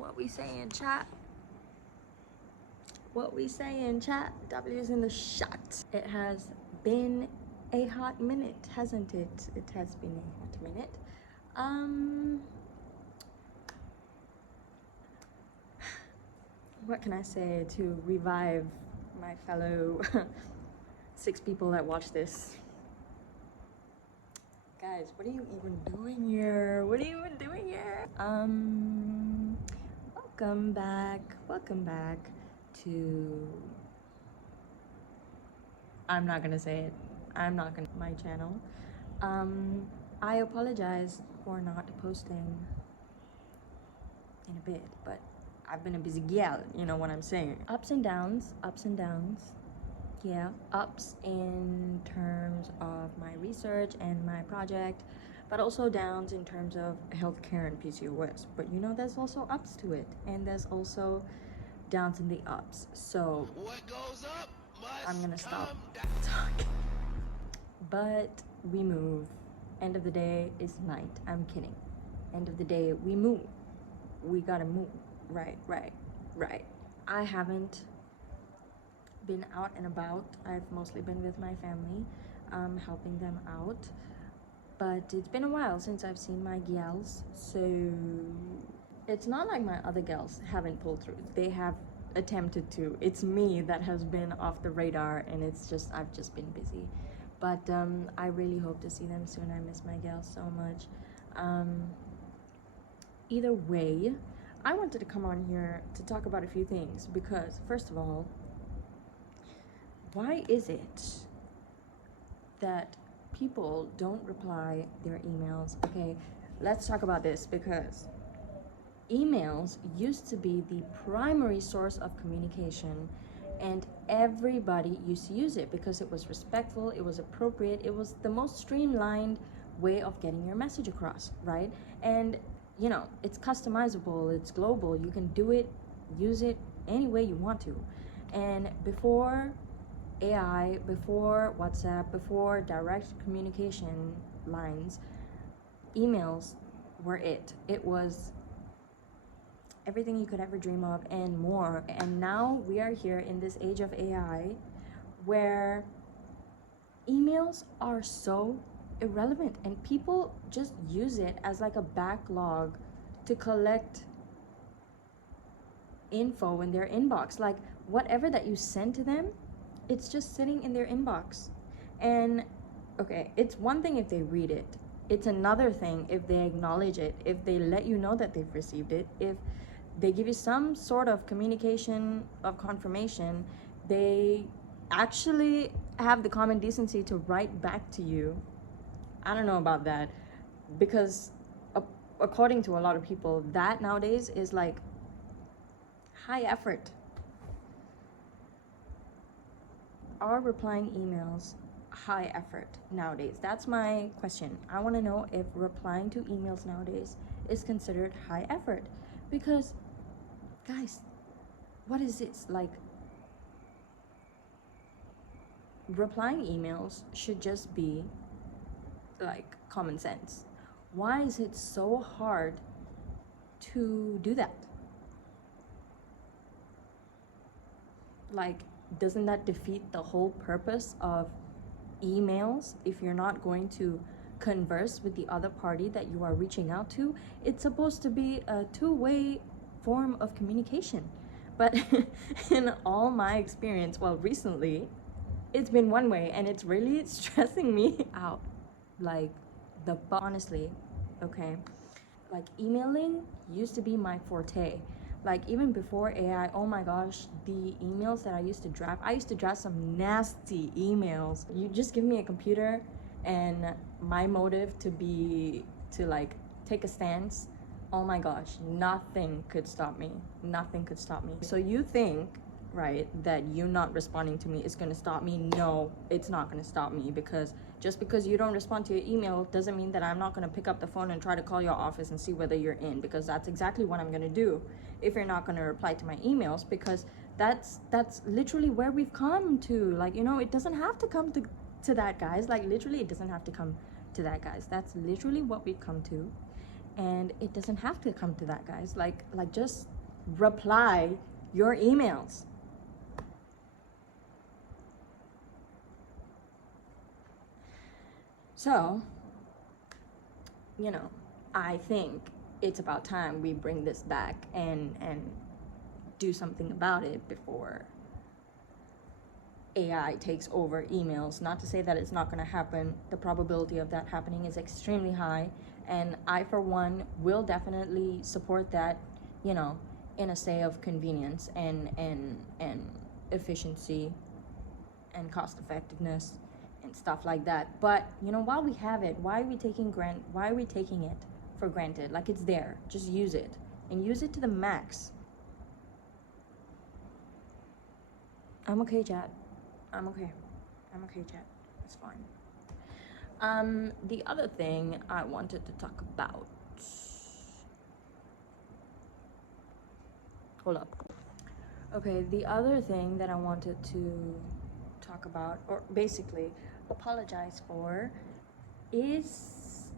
What we saying, chat? What we saying, chat? W's in the shot. It has been a hot minute, hasn't it? It has been a hot minute. What can I say to revive my fellow 6 people that watch this? Guys, what are you even doing here? What are you even doing here? Welcome back. Welcome back to... I'm not gonna say it. I'm not gonna... my channel. I apologize for not posting in a bit, but I've been a busy gal, you know what I'm saying. Ups and downs, ups and downs. Yeah, ups in terms of my research and my project, but also downs in terms of healthcare and PCOS. But you know, there's also ups to it, and there's also downs in the ups. So what goes up must I'm gonna stop come talking. But we move. End of the day is night. I'm kidding. End of the day, we move. We gotta move. Right. I haven't been out and about. I've mostly been with my family, helping them out. But it's been a while since I've seen my gals, so it's not like my other gals haven't pulled through. They have attempted to. It's me that has been off the radar, and it's just I've just been busy. But I really hope to see them soon. I miss my gals so much. Either way, I wanted to come on here to talk about a few things because, first of all, why is it that people don't reply their emails? Okay, let's talk about this because emails used to be the primary source of communication, and everybody used to use it because it was respectful, it was appropriate, it was the most streamlined way of getting your message across, right? And you know, it's customizable, it's global, you can do it, use it any way you want to. And before AI, before WhatsApp, before direct communication lines, emails were it. It was everything you could ever dream of and more. And now we are here in this age of AI where emails are so irrelevant and people just use it as like a backlog to collect info in their inbox. Like whatever that you send to them, it's just sitting in their inbox. And okay, it's one thing if they read it, it's another thing if they acknowledge it, if they let you know that they've received it, if they give you some sort of communication of confirmation, they actually have the common decency to write back to you. I don't know about that, because according to a lot of people, that nowadays is like high effort. Are replying emails high effort nowadays? That's my question. I want to know if replying to emails nowadays is considered high effort, because guys, what is this? Like, replying emails should just be like common sense. Why is it so hard to do that? Like, doesn't that defeat the whole purpose of emails? If you're not going to converse with the other party that you are reaching out to, it's supposed to be a two-way form of communication. But in all my experience, well, recently, it's been one way, and it's really stressing me out. Like, honestly, okay, like emailing used to be my forte. Like even before AI, oh my gosh, the emails that I used to draft some nasty emails. You just give me a computer and my motive to like take a stance, oh my gosh, nothing could stop me. So you think, right, that you not responding to me is going to stop me? No, it's not going to stop me, because just because you don't respond to your email doesn't mean that I'm not going to pick up the phone and try to call your office and see whether you're in, because that's exactly what I'm going to do if you're not going to reply to my emails, because that's literally where we've come to. Like, you know, it doesn't have to come to that, guys. Like, literally, it doesn't have to come to that, guys. That's literally what we've come to. And it doesn't have to come to that, guys. Like just reply your emails. So, you know, I think it's about time we bring this back and do something about it before AI takes over emails. Not to say that it's not going to happen. The probability of that happening is extremely high, and I, for one, will definitely support that, you know, in a say of convenience and efficiency and cost effectiveness and stuff like that. But you know, while we have it, why are we taking it for granted? Like, it's there. Just use it, and use it to the max. I'm okay, chat. I'm okay, chat. It's fine. The other thing I wanted to talk about. Hold up. Okay, the other thing that I wanted to talk about, or basically apologize for, is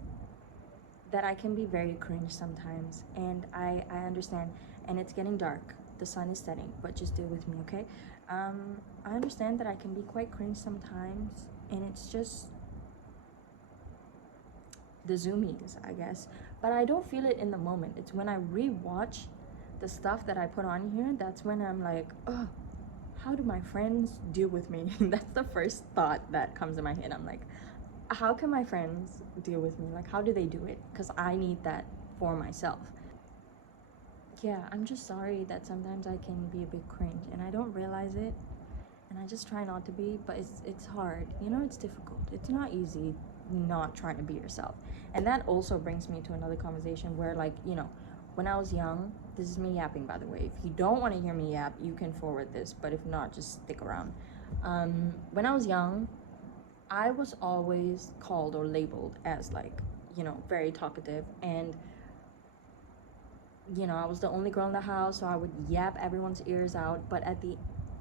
that I can be very cringe sometimes, and I understand, and it's getting dark. The sun is setting, but just deal with me, okay? I understand that I can be quite cringe sometimes, and it's just the zoomies, I guess. But I don't feel it in the moment. It's when I rewatch the stuff that I put on here, that's when I'm like, oh, how do my friends deal with me? That's the first thought that comes in my head. I'm like, how can my friends deal with me? Like, how do they do it? Because I need that for myself. Yeah, I'm just sorry that sometimes I can be a bit cringe, and I don't realize it, and I just try not to be, but it's hard. You know, it's difficult. It's not easy not trying to be yourself. And that also brings me to another conversation where, like, you know, when I was young, this is me yapping, by the way. If you don't want to hear me yap, you can forward this, but if not, just stick around. When I was young, I was always called or labeled as, like, you know, very talkative, and you know, I was the only girl in the house, so I would yap everyone's ears out. But at the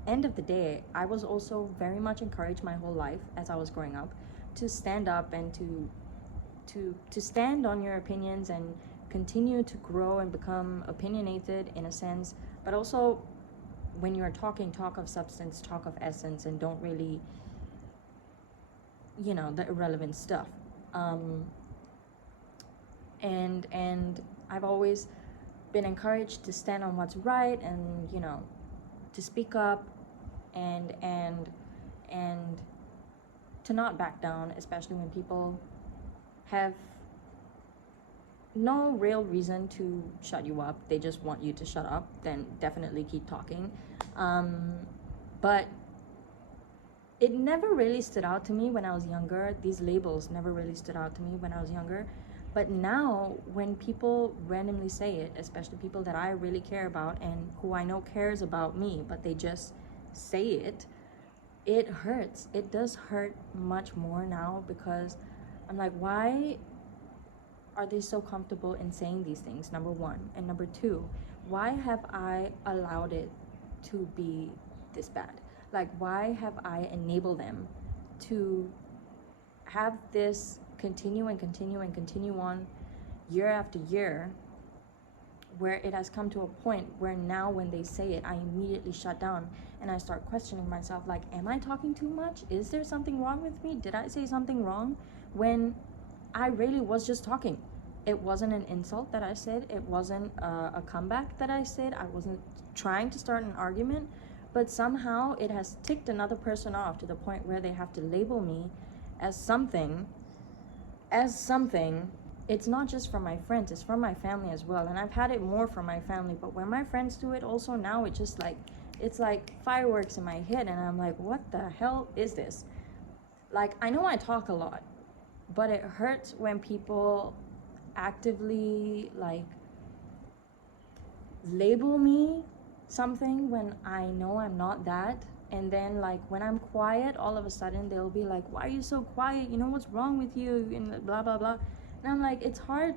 end of the day, I was also very much encouraged my whole life as I was growing up to stand up and to stand on your opinions and continue to grow and become opinionated in a sense, but also when you're talking, talk of substance, talk of essence, and don't really, you know, the irrelevant stuff. And I've always been encouraged to stand on what's right, and you know, to speak up and to not back down, especially when people have no real reason to shut you up. They just want you to shut up. Then definitely keep talking. But it never really stood out to me when I was younger. These labels never really stood out to me when I was younger. But now, when people randomly say it, especially people that I really care about and who I know cares about me, but they just say it, it hurts. It does hurt much more now, because I'm like, why are they so comfortable in saying these things, number one? And number two, why have I allowed it to be this bad? Like, why have I enabled them to have this continue on year after year, where it has come to a point where now when they say it, I immediately shut down and I start questioning myself, like, am I talking too much? Is there something wrong with me? Did I say something wrong? When I really was just talking. It wasn't an insult that I said. It wasn't a comeback that I said. I wasn't trying to start an argument, but somehow it has ticked another person off to the point where they have to label me as something. It's not just from my friends, it's from my family as well. And I've had it more from my family, but when my friends do it also now, it just like, it's like fireworks in my head, and I'm like, what the hell is this? Like, I know I talk a lot, but it hurts when people actively like label me something when I know I'm not that. And then, like, when I'm quiet, all of a sudden they'll be like, why are you so quiet? You know, what's wrong with you? And blah, blah, blah. And I'm like, it's hard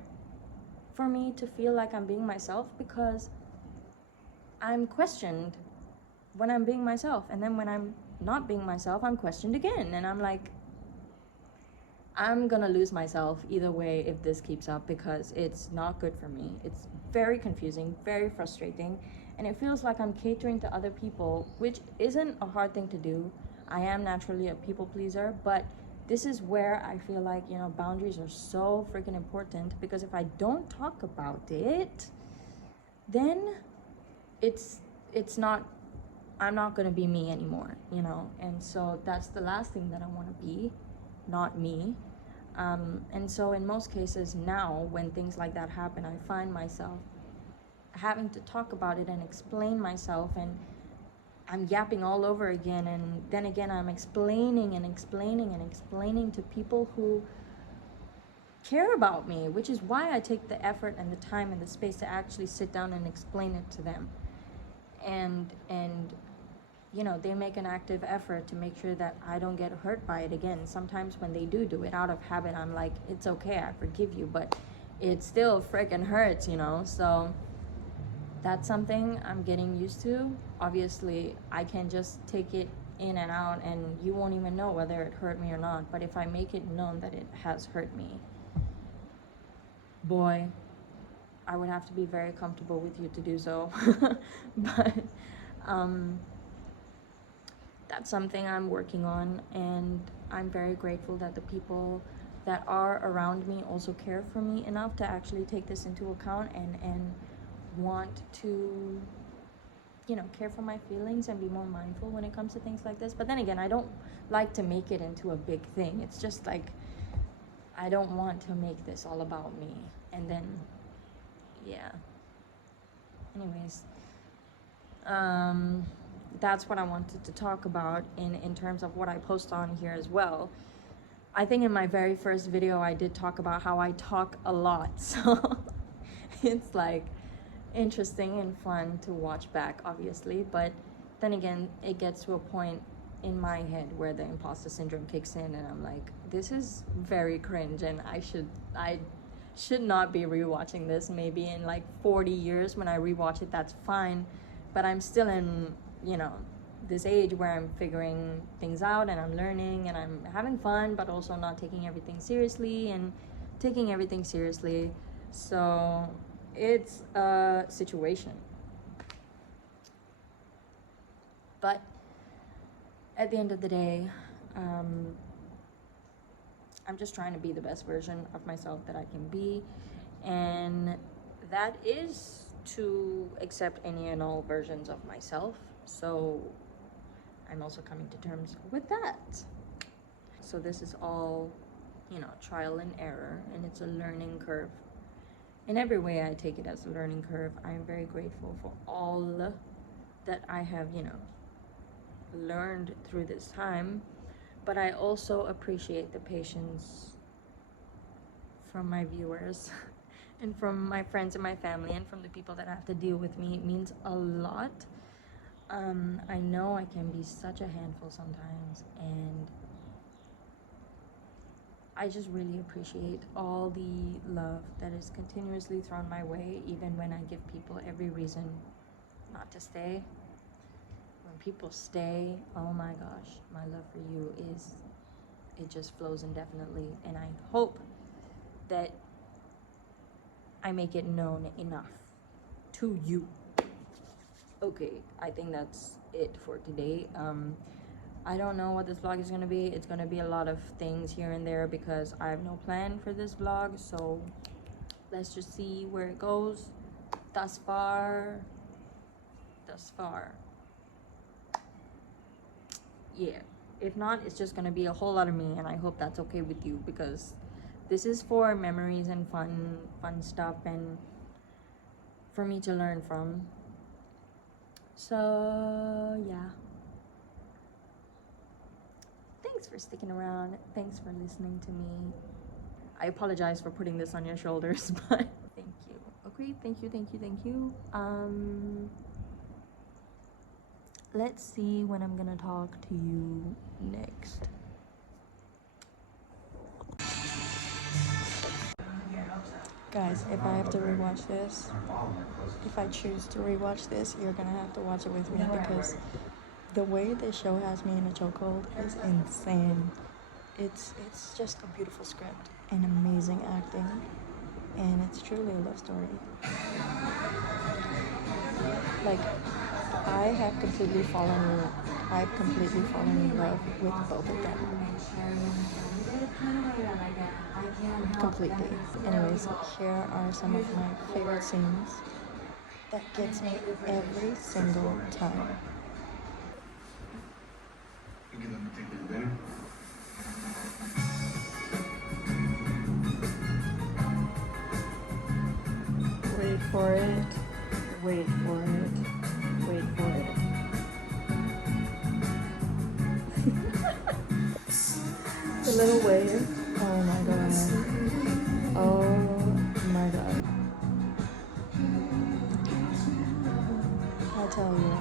for me to feel like I'm being myself, because I'm questioned when I'm being myself. And then when I'm not being myself, I'm questioned again. And I'm like, I'm gonna lose myself either way if this keeps up, because it's not good for me. It's very confusing, very frustrating, and it feels like I'm catering to other people, which isn't a hard thing to do. I am naturally a people pleaser, but this is where I feel like, you know, boundaries are so freaking important, because if I don't talk about it, then it's not, I'm not gonna be me anymore, you know. And so that's the last thing that I want to be, not me. And so in most cases now, when things like that happen, I find myself having to talk about it and explain myself, and I'm yapping all over again, and then again I'm explaining and explaining and explaining to people who care about me, which is why I take the effort and the time and the space to actually sit down and explain it to them. And you know, they make an active effort to make sure that I don't get hurt by it again. Sometimes when they do it out of habit, I'm like, it's okay, I forgive you, but it still freaking hurts, you know. So that's something I'm getting used to. Obviously, I can just take it in and out, and you won't even know whether it hurt me or not. But if I make it known that it has hurt me, boy, I would have to be very comfortable with you to do so. But that's something I'm working on, and I'm very grateful that the people that are around me also care for me enough to actually take this into account and want to, you know, care for my feelings and be more mindful when it comes to things like this. But then again, I don't like to make it into a big thing. It's just like, I don't want to make this all about me. And then, yeah. Anyways, that's what I wanted to talk about in terms of what I post on here as well. I think in my very first video I did talk about how I talk a lot, so it's like interesting and fun to watch back, obviously. But then again, it gets to a point in my head where the imposter syndrome kicks in, and I'm like, this is very cringe, and I should not be rewatching this. Maybe in like 40 years when I rewatch it, that's fine, but I'm still in, you know, this age where I'm figuring things out, and I'm learning, and I'm having fun, but also not taking everything seriously, and taking everything seriously. So it's a situation. But at the end of the day, I'm just trying to be the best version of myself that I can be, and that is to accept any and all versions of myself. So I'm also coming to terms with that. So this is all, you know, trial and error, and it's a learning curve. In every way, I take it as a learning curve. I am very grateful for all that I have, you know, learned through this time, but I also appreciate the patience from my viewers and from my friends and my family and from the people that have to deal with me. It means a lot. I know I can be such a handful sometimes, and I just really appreciate all the love that is continuously thrown my way, even when I give people every reason not to stay. When people stay, oh my gosh, my love for you it just flows indefinitely, and I hope that I make it known enough to you. Okay, I think that's it for today. I don't know what this vlog is gonna be. It's gonna be a lot of things here and there because I have no plan for this vlog, so let's just see where it goes. Thus far, yeah. If not, it's just gonna be a whole lot of me, and I hope that's okay with you, because this is for memories and fun stuff, and for me to learn from. So yeah, thanks for sticking around, thanks for listening to me. I apologize for putting this on your shoulders, but thank you. Okay, thank you. Let's see when I'm gonna talk to you next. Guys, if I have to rewatch this, if I choose to rewatch this, you're gonna have to watch it with me, because the way this show has me in a chokehold is insane. It's just a beautiful script and amazing acting, and it's truly a love story. Like, I've completely fallen in love with both of them. Completely. Anyways, here are some of my favorite scenes that gets me every single time. You can let me take you to dinner. Wait for it. Wait for it. Wait for it. The little wave. Oh my god. Oh my god. I tell you,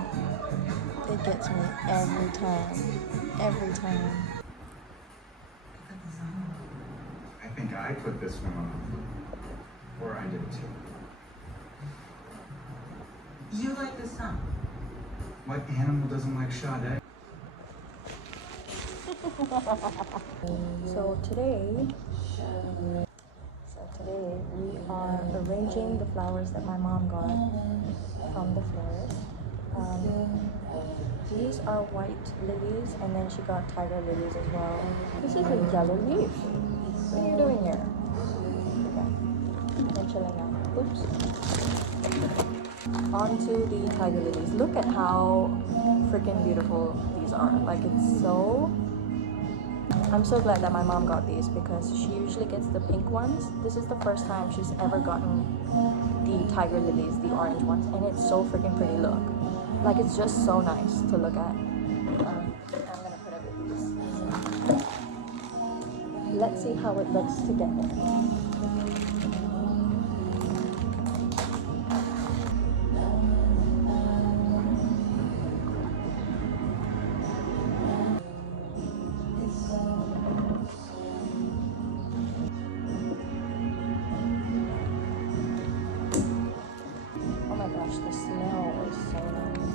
it gets me every time. Every time. I think I put this one on. Or I did too. You like the sun? What animal doesn't like shot egg? So today we are arranging the flowers that my mom got from the florist. These are white lilies, and then she got tiger lilies as well. This is a yellow leaf. What are you doing here? Okay, I'm chilling now. Oops. Onto the tiger lilies. Look at how freaking beautiful these are. Like, it's so... I'm so glad that my mom got these because she usually gets the pink ones. This is the first time she's ever gotten the tiger lilies, the orange ones, and it's so freaking pretty. Look, like, it's just so nice to look at. I'm gonna put it with these. Let's see how it looks together. Oh my gosh, the smell is so nice.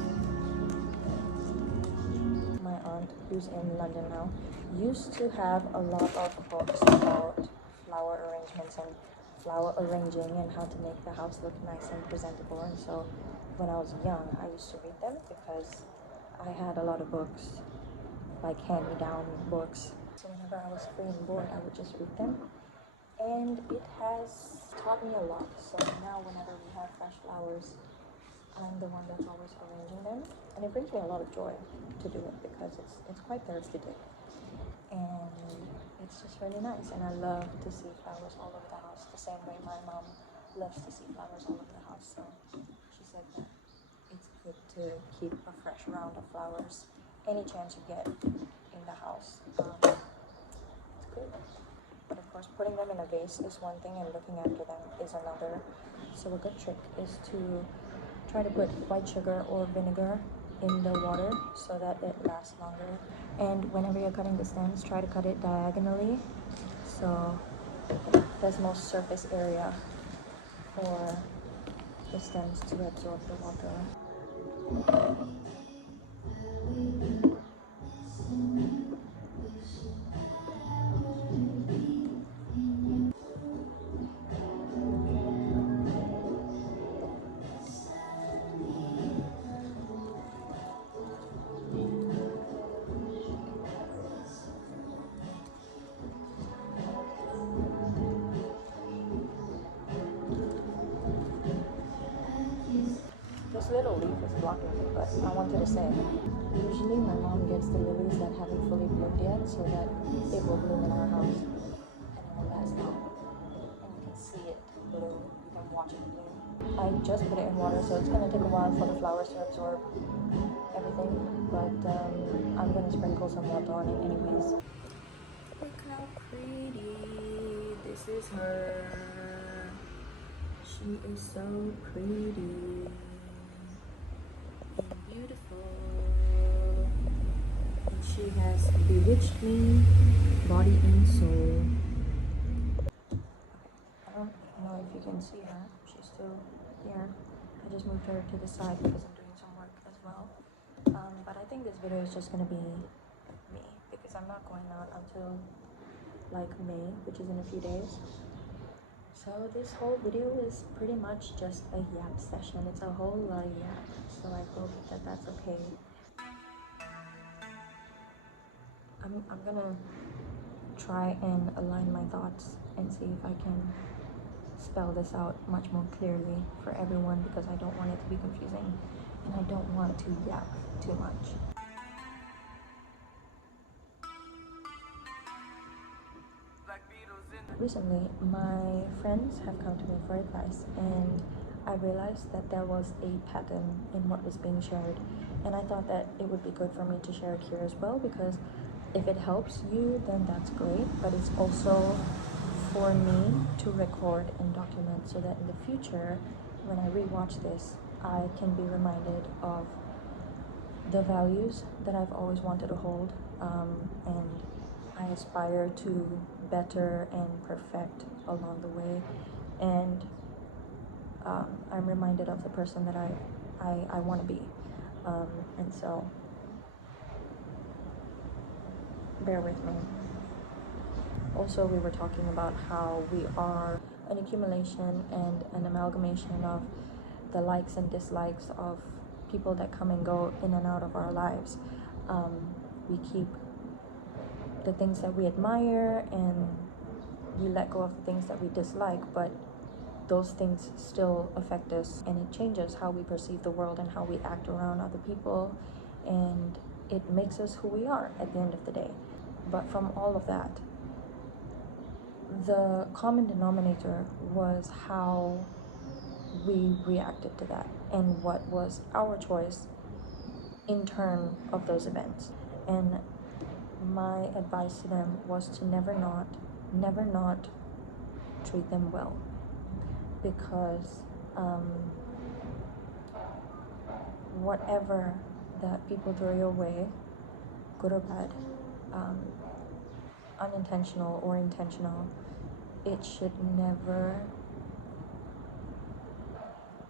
My aunt, who's in London now, used to have a lot of books about flower arrangements and flower arranging and how to make the house look nice and presentable. And so when I was young, I used to read them because I had a lot of books, like hand-me-down books. So whenever I was free and bored, I would just read them. And it has taught me a lot. So now whenever we have fresh flowers, I'm the one that's always arranging them, and it brings me a lot of joy to do it because it's quite therapeutic, and it's just really nice. And I love to see flowers all over the house, the same way my mom loves to see flowers all over the house. So she said that it's good to keep a fresh round of flowers any chance you get in the house. It's good. But of course, putting them in a vase is one thing, and looking after them is another. So a good trick is to try to put white sugar or vinegar in the water so that it lasts longer. And whenever you're cutting the stems, try to cut it diagonally so there's more surface area for the stems to absorb the water. This little leaf is blocking me, but I wanted to say, usually my mom gets the lilies that haven't fully bloomed yet so that it will bloom in our house and it will last long. And you can see it bloom, you can watch it bloom. I just put it in water, so it's going to take a while for the flowers to absorb everything, but I'm going to sprinkle some water on it anyways. Look how pretty this is her. She is so pretty and beautiful, and she has bewitched me, body and soul. I don't know if you can see her. She's still here. I just moved her to the side because I'm doing some work as well. But I think this video is just gonna be me because I'm not going out until like May, which is in a few days. So this whole video is pretty much just a yap session. It's a whole lot of yap, so I hope that that's okay. I'm gonna try and align my thoughts and see if I can spell this out much more clearly for everyone, because I don't want it to be confusing and I don't want to yap too much. Recently, my friends have come to me for advice, and I realized that there was a pattern in what was being shared, and I thought that it would be good for me to share it here as well, because if it helps you, then that's great, but it's also for me to record and document so that in the future, when I rewatch this, I can be reminded of the values that I've always wanted to hold, and I aspire to better and perfect along the way, and I'm reminded of the person that I want to be, and so bear with me. Also, we were talking about how we are an accumulation and an amalgamation of the likes and dislikes of people that come and go in and out of our lives. We keep the things that we admire and we let go of the things that we dislike, but those things still affect us, and it changes how we perceive the world and how we act around other people, and it makes us who we are at the end of the day. But from all of that, the common denominator was how we reacted to that and what was our choice in turn of those events. And my advice to them was to never not treat them well, because whatever that people throw your way, good or bad, unintentional or intentional, it should never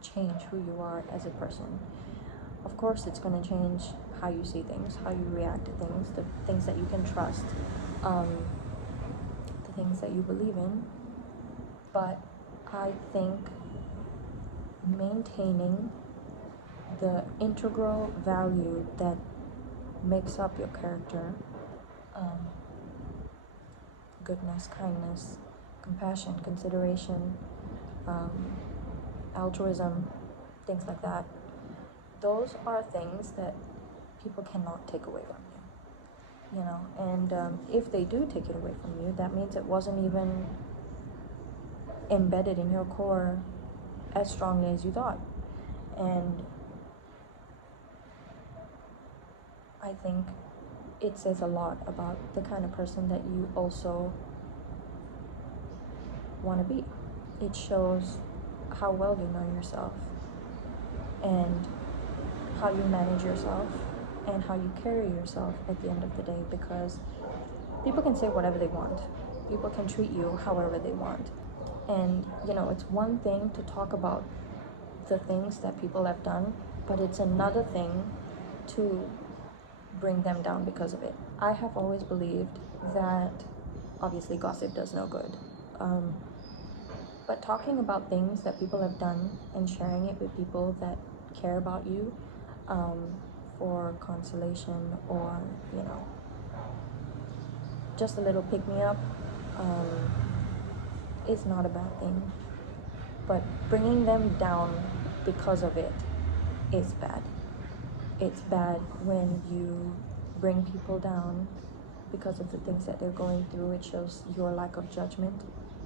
change who you are as a person. Of course, it's going to change how you see things, how you react to things, the things that you can trust, the things that you believe in. But I think maintaining the integral value that makes up your character, goodness, kindness, compassion, consideration, altruism, things like that, those are things that people cannot take away from you, and if they do take it away from you, that means it wasn't even embedded in your core as strongly as you thought. And I think it says a lot about the kind of person that you also want to be. It shows how well you know yourself and how you manage yourself and how you carry yourself at the end of the day, because people can say whatever they want. People can treat you however they want. And, it's one thing to talk about the things that people have done, but it's another thing to bring them down because of it. I have always believed that obviously gossip does no good. But talking about things that people have done and sharing it with people that care about you, for consolation or, just a little pick-me-up, is not a bad thing. But bringing them down because of it is bad. It's bad when you bring people down because of the things that they're going through. It shows your lack of judgment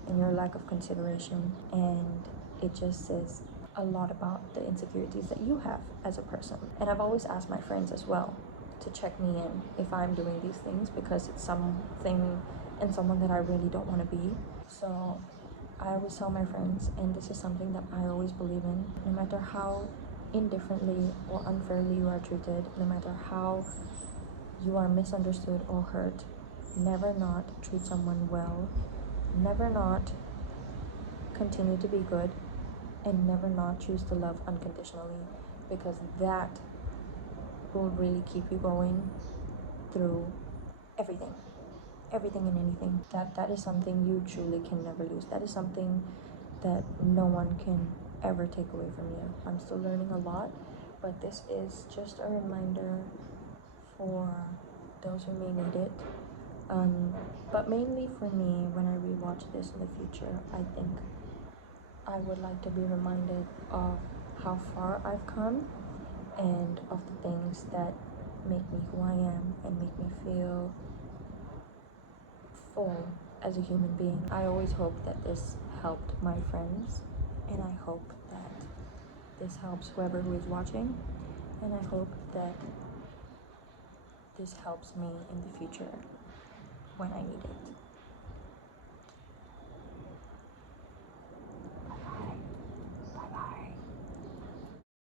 and your lack of consideration, and it just says a lot about the insecurities that you have as a person. And I've always asked my friends as well to check me in if I'm doing these things, because it's something and someone that I really don't want to be. So I always tell my friends, and this is something that I always believe in: no matter how indifferently or unfairly you are treated, no matter how you are misunderstood or hurt, never not treat someone well, never not continue to be good, and never not choose to love unconditionally, because that will really keep you going through everything. everything and anything. That is something you truly can never lose. That is something that no one can ever take away from you. I'm still learning a lot, but this is just a reminder for those who may need it. But mainly for me, when I rewatch this in the future, I think I would like to be reminded of how far I've come and of the things that make me who I am and make me feel full as a human being. I always hope that this helped my friends, and I hope that this helps whoever who is watching, and I hope that this helps me in the future when I need it.